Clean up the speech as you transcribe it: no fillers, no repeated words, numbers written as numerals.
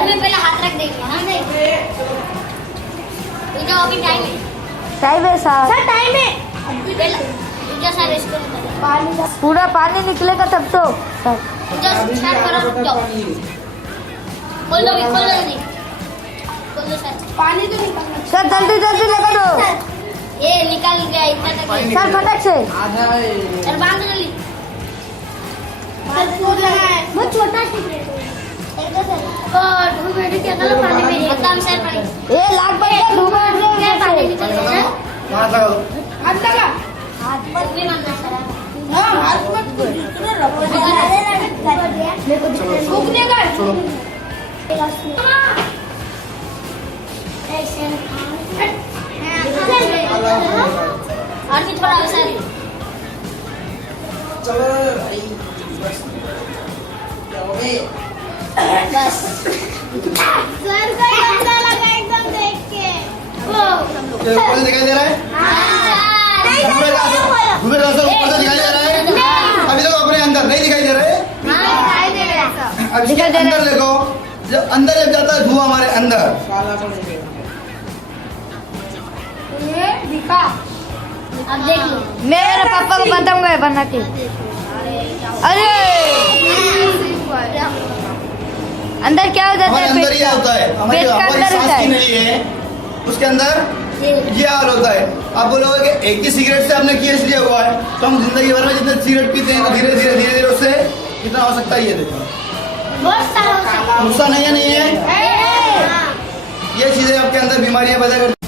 Sir में पहले हाथ रख देंगे। हाँ नहीं तो अभी टाइम है सर टाइम है जो सर इसको पूरा पानी निकलेगा तब तो सर जो सर करो रुक जाओ खोल दो जल्दी खोल दो सर पानी तो निकलना सर जल्दी जल्दी लगा दो ये निकल गया इतना तक सर फटक से सर बांध जल्दी बहुत छोटा सिगरेट और धूप में क्या करो पानी में एकदम सर पानी ये लाख पर धूप पानी निकल रहा है हाथ लगा हाथ पर भी मारना सर हाँ हाथ मत सूखने का और भी थोड़ा सर बस सर का कैसा लगा एकदम देख के ऊपर से दिखाई दे रहा है? ऊपर से दिखाई दे रहा है? अभी तक अपने अंदर नहीं दिखाई दे रहा है? अब इसके अंदर देखो, जब अंदर जब जाता है धुआं हमारे अंदर, ये दिखा अब देख लो मैं मेरे पापा को बताऊंगा बना के अरे अंदर क्या हो जाता हमारे है अंदर ये होता है, हमारी पेट का हमारी अंदर होता सांस की है नली है, उसके अंदर ये हाल होता है। आप बोलोगे कि एक ही सिगरेट से हमने केस लिया हुआ है, तो हम जिंदगी भर में जितने सिगरेट पीते हैं तो धीरे धीरे उससे कितना हो सकता है ये देखो। बहुत सारा हो सकता नुकसान नहीं है, नहीं है? है ये चीजें आपके अंदर बीमारियां पैदा करती हैं।